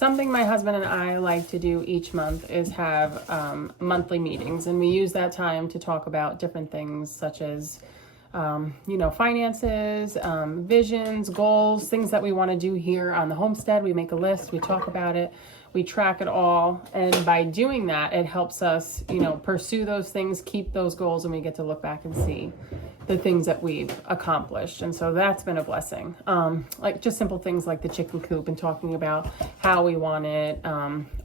something my husband and I like to do each month is have monthly meetings, and we use that time to talk about different things such as finances, visions, goals, things that we want to do here on the homestead. We make a list, we talk about it, we track it all. And by doing that, it helps us, pursue those things, keep those goals, and we get to look back and see the things that we've accomplished. And so that's been a blessing. Like just simple things like the chicken coop and talking about how we want it,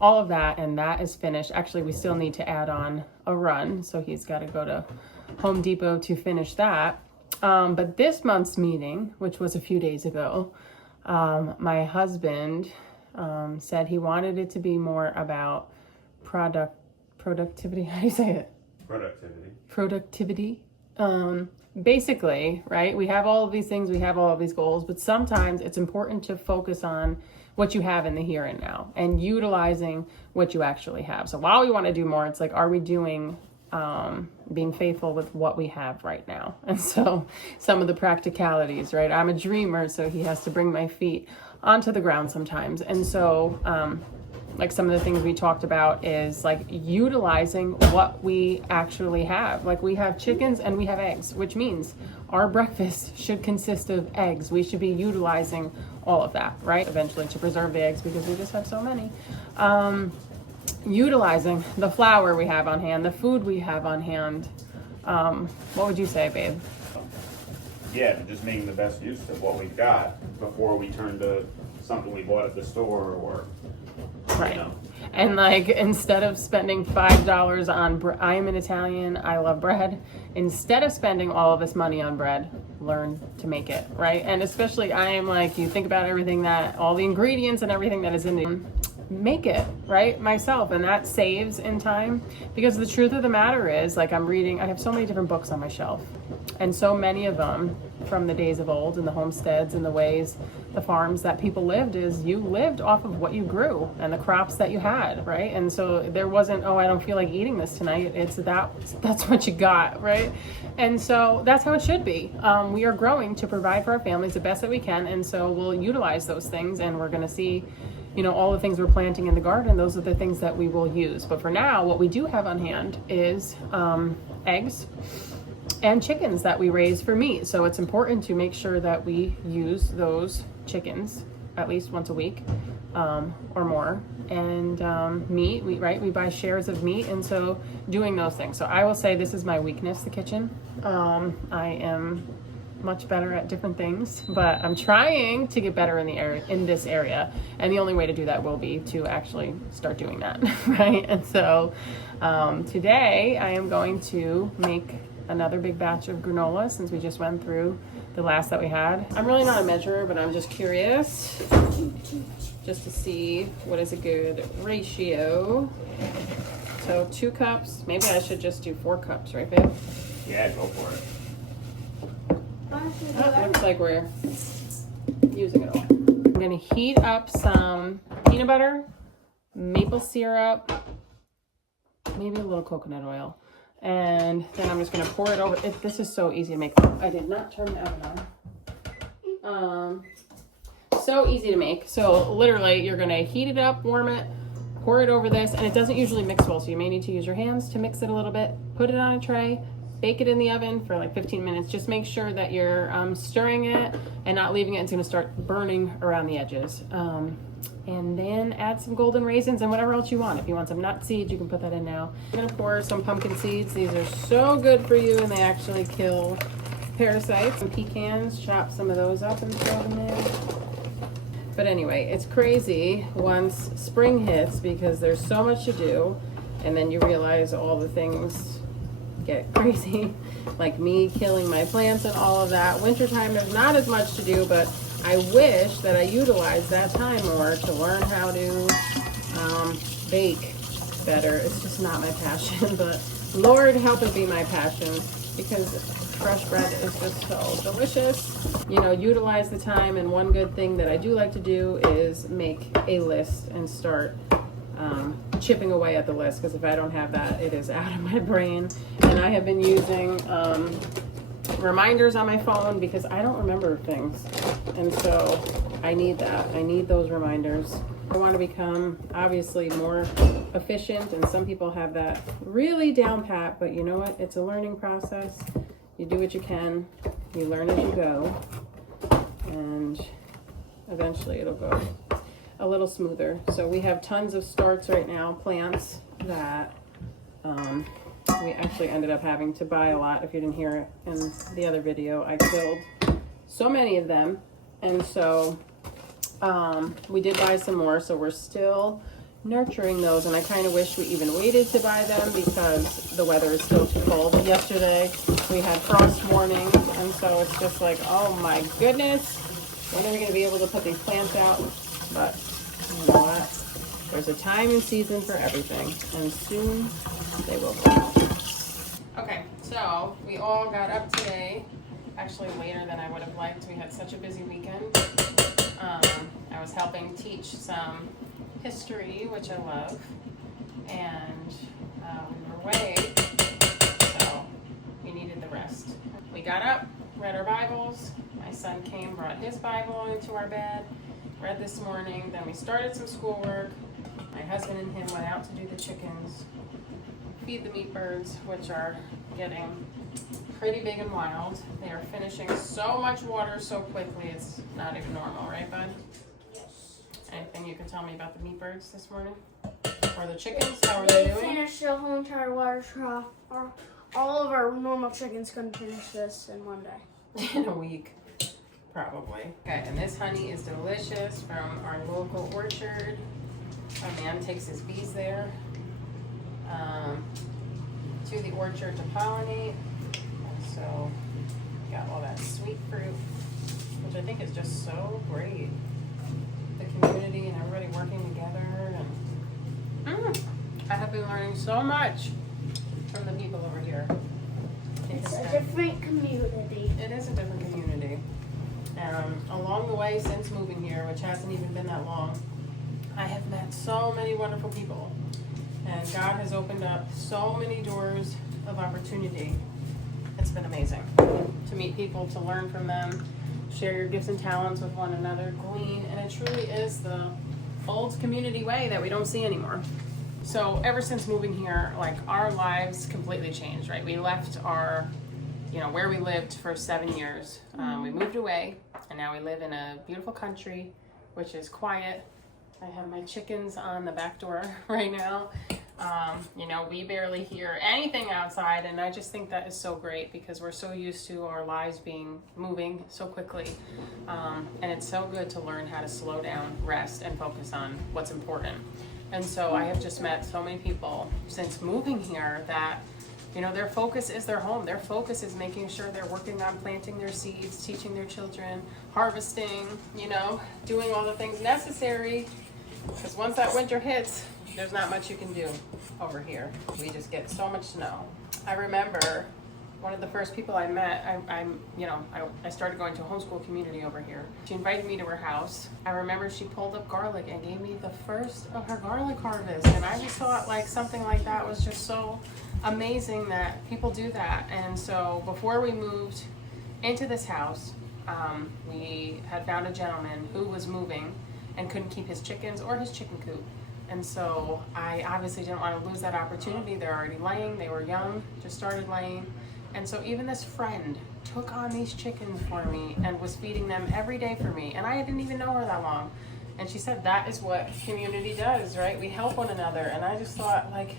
all of that. And that is finished. Actually, we still need to add on a run. So he's got to go to Home Depot to finish that. But this month's meeting, which was a few days ago, my husband said he wanted it to be more about productivity. How do you say it? Productivity. Basically, right? We have all of these things, we have all of these goals, but sometimes it's important to focus on what you have in the here and now and utilizing what you actually have. So while we want to do more, it's like, are we doing being faithful with what we have right now? And so some of the practicalities, right? I'm a dreamer, so he has to bring my feet onto the ground sometimes. And so like some of the things we talked about is like utilizing what we actually have. Like we have chickens and we have eggs, which means our breakfast should consist of eggs. We should be utilizing all of that, right? Eventually to preserve the eggs because we just have so many. Utilizing the flour we have on hand, the food we have on hand. What would you say, babe? Yeah, just making the best use of what we've got before we turn to something we bought at the store or right. And like instead of spending $5 on I am an Italian, I love bread. Instead of spending all of this money on bread, learn to make it, right? And especially I am like, you think about everything that all the ingredients and everything that is in it, make it right myself, and that saves in time. Because the truth of the matter is, like, I have so many different books on my shelf, and so many of them from the days of old and the homesteads and the ways the farms that people lived is you lived off of what you grew and the crops that you had, right? And so there wasn't, I don't feel like eating this tonight. It's that's what you got, right? And so that's how it should be. We are growing to provide for our families the best that we can, and so we'll utilize those things, and we're going to see all the things we're planting in the garden. Those are the things that we will use. But for now, what we do have on hand is eggs and chickens that we raise for meat. So it's important to make sure that we use those chickens at least once a week or more. And meat, we buy shares of meat. And so doing those things. So I will say this is my weakness, the kitchen. I am much better at different things, but I'm trying to get better in this area, and the only way to do that will be to actually start doing that, right? And so today I am going to make another big batch of granola since we just went through the last that we had. I'm really not a measurer, but I'm just curious just to see what is a good ratio. So 2 cups, maybe I should just do 4 cups, right, babe? Yeah, go for it. Looks like we're using it all. I'm gonna heat up some peanut butter, maple syrup, maybe a little coconut oil, and then I'm just gonna pour it over. This is so easy to make. I did not turn the oven on. So easy to make. So literally, you're gonna heat it up, warm it, pour it over this, and it doesn't usually mix well, so you may need to use your hands to mix it a little bit. Put it on a tray. Bake it in the oven for like 15 minutes. Just make sure that you're stirring it and not leaving it. It's going to start burning around the edges. And then add some golden raisins and whatever else you want. If you want some nut seeds, you can put that in now. I'm going to pour some pumpkin seeds. These are so good for you, and they actually kill parasites. Some pecans, chop some of those up and throw them in. But anyway, it's crazy once spring hits because there's so much to do, and then you realize all the things get crazy, like me killing my plants and all of that. Wintertime, there's not as much to do, but I wish that I utilized that time more to learn how to bake better. It's just not my passion, but Lord help it be my passion, because fresh bread is just so delicious. Utilize the time, and one good thing that I do like to do is make a list and start chipping away at the list, because if I don't have that, it is out of my brain. And I have been using reminders on my phone because I don't remember things, and so I need that. I need those reminders. I want to become obviously more efficient, and some people have that really down pat, but you know what? It's a learning process. You do what you can, you learn as you go, and eventually it'll go a little smoother. So we have tons of starts right now, plants that we actually ended up having to buy a lot. If you didn't hear it in the other video, I killed so many of them, and so we did buy some more, so we're still nurturing those, and I kind of wish we even waited to buy them because the weather is still too cold. Yesterday we had frost warnings, and so it's just like, oh my goodness, when are we going to be able to put these plants out? But you know what? There's a time and season for everything, and soon they will bloom. Okay, so we all got up today, actually later than I would have liked. We had such a busy weekend. I was helping teach some history, which I love, and we were away, so we needed the rest. We got up, read our Bibles. My son came, brought his Bible into our bed, read this morning. Then we started some schoolwork. My husband and him went out to do the chickens, feed the meat birds, which are getting pretty big and wild. They are finishing so much water so quickly, it's not even normal, right, bud? Yes. Anything you can tell me about the meat birds this morning? Or the chickens? How are they doing? Finished the whole entire water trough. All of our normal chickens couldn't finish this in one day. In a week, probably. Okay, and this honey is delicious from our local orchard. My man takes his bees there to the orchard to pollinate. And so we got all that sweet fruit, which I think is just so great. The community and everybody working together, and I have been learning so much from the people over here. It's a different community. It is a different community. Along the way since moving here, which hasn't even been that long, I have met so many wonderful people. And God has opened up so many doors of opportunity. It's been amazing to meet people, to learn from them, share your gifts and talents with one another, glean, and it truly is the old community way that we don't see anymore. So ever since moving here, like, our lives completely changed, right? We left our, where we lived for 7 years. We moved away, and now we live in a beautiful country, which is quiet. I have my chickens on the back door right now. We barely hear anything outside, and I just think that is so great because we're so used to our lives moving so quickly. And it's so good to learn how to slow down, rest, and focus on what's important. And so I have just met so many people since moving here that, their focus is their home. Their focus is making sure they're working on planting their seeds, teaching their children, harvesting, doing all the things necessary. Because once that winter hits, there's not much you can do over here. We just get so much snow. I remember one of the first people I met, I started going to a homeschool community over here. She invited me to her house. I remember she pulled up garlic and gave me the first of her garlic harvest. And I just thought like something like that was just so amazing that people do that. And so before we moved into this house, we had found a gentleman who was moving and couldn't keep his chickens or his chicken coop. And so I obviously didn't want to lose that opportunity. They're already laying, they were young, just started laying. And so even this friend took on these chickens for me and was feeding them every day for me. And I didn't even know her that long. And she said that is what community does, right? We help one another. And I just thought, like,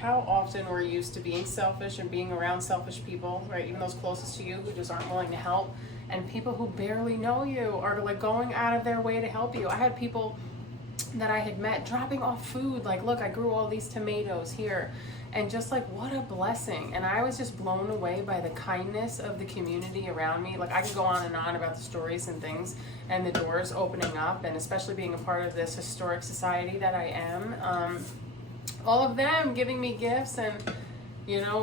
how often we're used to being selfish and being around selfish people, right? Even those closest to you who just aren't willing to help. And people who barely know you are like going out of their way to help you. I had people that I had met dropping off food, like, look, I grew all these tomatoes here, and just like, what a blessing. And I was just blown away by the kindness of the community around me. Like, I could go on and on about the stories and things and the doors opening up, and especially being a part of this historic society that I am. All of them giving me gifts and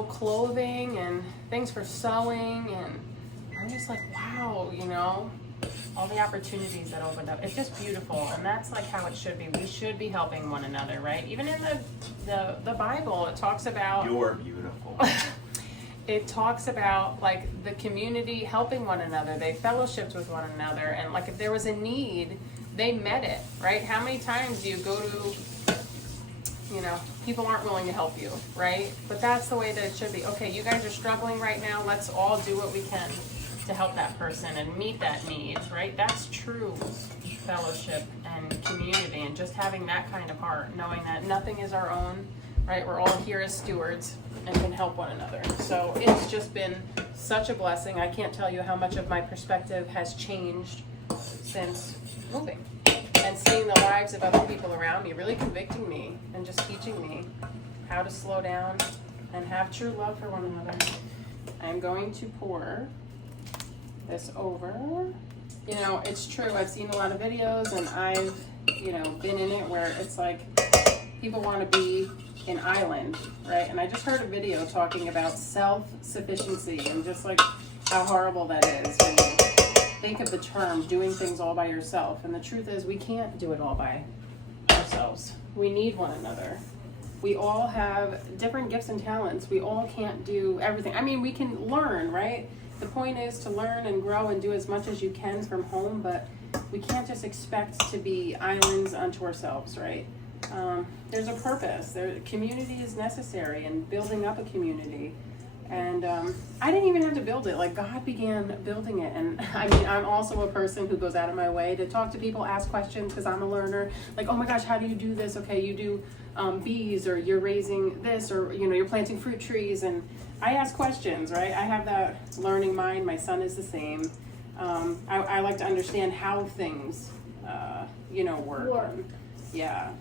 clothing and things for sewing, and I'm just like, wow, all the opportunities that opened up. It's just beautiful, and that's like how it should be. We should be helping one another, right? Even in the Bible, it talks about... You're beautiful. It talks about like the community helping one another. They fellowshipped with one another, and like if there was a need, they met it, right? How many times do you go to, you know, people aren't willing to help you, right? But that's the way that it should be. Okay, you guys are struggling right now. Let's all do what we can to help that person and meet that need, right? That's true fellowship and community, and just having that kind of heart, knowing that nothing is our own, right? We're all here as stewards and can help one another. So it's just been such a blessing. I can't tell you how much of my perspective has changed since moving, and seeing the lives of other people around me really convicting me and just teaching me how to slow down and have true love for one another. I'm going to pour this over. You know, it's true, I've seen a lot of videos, and I've, you know, been in it where it's like people want to be an island, right? And I just heard a video talking about self-sufficiency and just like how horrible that is when you think of the term doing things all by yourself. And the truth is, we can't do it all by ourselves. We need one another. We all have different gifts and talents. We all can't do everything. I mean, we can learn, right? The point is to learn and grow and do as much as you can from home, but we can't just expect to be islands unto ourselves, right? There's a purpose. Community is necessary, and building up a community. And I didn't even have to build it. Like, God began building it. And I mean, I'm also a person who goes out of my way to talk to people, ask questions, because I'm a learner. Like, oh my gosh, how do you do this? Okay, you do bees, or you're raising this, or, you know, you're planting fruit trees. And I ask questions, right? I have that learning mind. My son is the same. I like to understand how things, you know, work. And, yeah,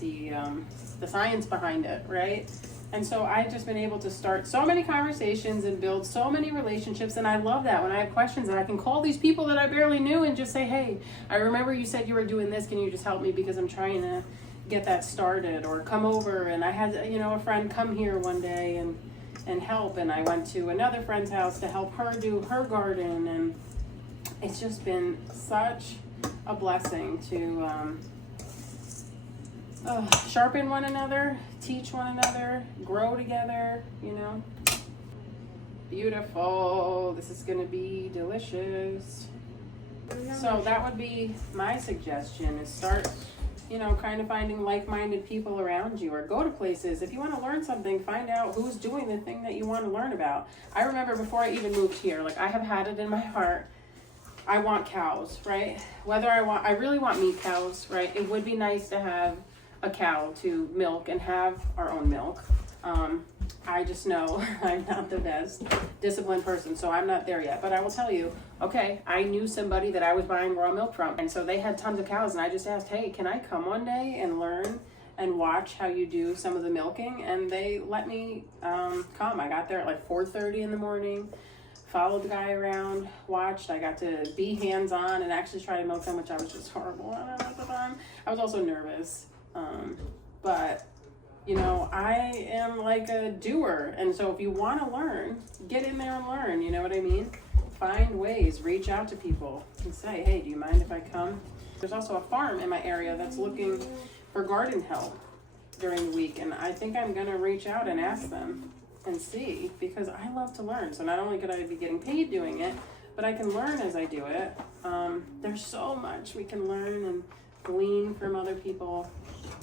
the science behind it, right? And so I've just been able to start so many conversations and build so many relationships. And I love that when I have questions and I can call these people that I barely knew and just say, hey, I remember you said you were doing this. Can you just help me, because I'm trying to get that started? Or come over. And I had, you know, a friend come here one day and help. And I went to another friend's house to help her do her garden. And it's just been such a blessing to sharpen one another, teach one another, grow together, you know. Beautiful. This is going to be delicious. So that would be my suggestion, is start, you know, kind of finding like-minded people around you, or go to places. If you want to learn something, find out who's doing the thing that you want to learn about. I remember before I even moved here, like, I have had it in my heart, I want cows, right? I really want meat cows, right? It would be nice to have a cow to milk and have our own milk. I just know I'm not the best disciplined person, so I'm not there yet. But I will tell you, okay, I knew somebody that I was buying raw milk from, and so they had tons of cows, and I just asked, hey, can I come one day and learn and watch how you do some of the milking? And they let me come. I got there at like 4:30 in the morning, followed the guy around, watched. I got to be hands-on and actually try to milk them, which I was just horrible at the time. I was also nervous. But, you know, I am like a doer. And so if you want to learn, get in there and learn. You know what I mean? Find ways, reach out to people and say, hey, do you mind if I come? There's also a farm in my area that's looking for garden help during the week. And I think I'm going to reach out and ask them and see, because I love to learn. So not only could I be getting paid doing it, but I can learn as I do it. There's so much we can learn and glean from other people.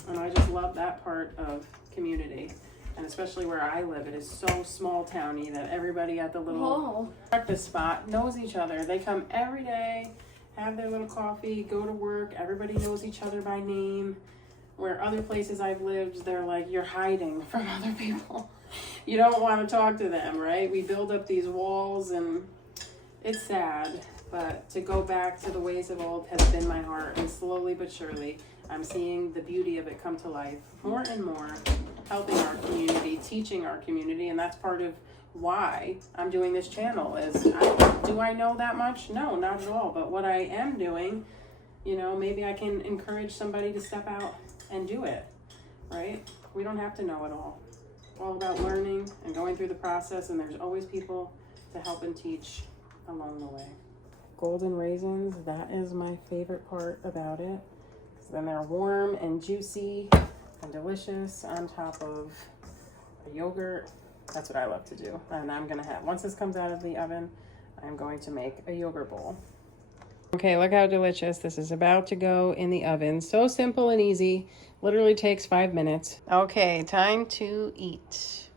And I just love that part of community. And especially where I live, it is so small towny that everybody at the little breakfast spot knows each other. They come every day, have their little coffee, go to work. Everybody knows each other by name. Where other places I've lived, they're like, you're hiding from other people. You don't want to talk to them, right? We build up these walls, and it's sad. But to go back to the ways of old has been my heart. And slowly but surely, I'm seeing the beauty of it come to life more and more, helping our community, teaching our community. And that's part of why I'm doing this channel. Do I know that much? No, not at all. But what I am doing, you know, maybe I can encourage somebody to step out and do it, right? We don't have to know it all. It's all about learning and going through the process, and there's always people to help and teach along the way. Golden raisins, that is my favorite part about it. So then they're warm and juicy and delicious on top of a yogurt. That's what I love to do. And I'm gonna have, once this comes out of the oven, I'm going to make a yogurt bowl. Okay, look how delicious. This is about to go in the oven. So simple and easy. Literally takes 5 minutes. Okay, time to eat.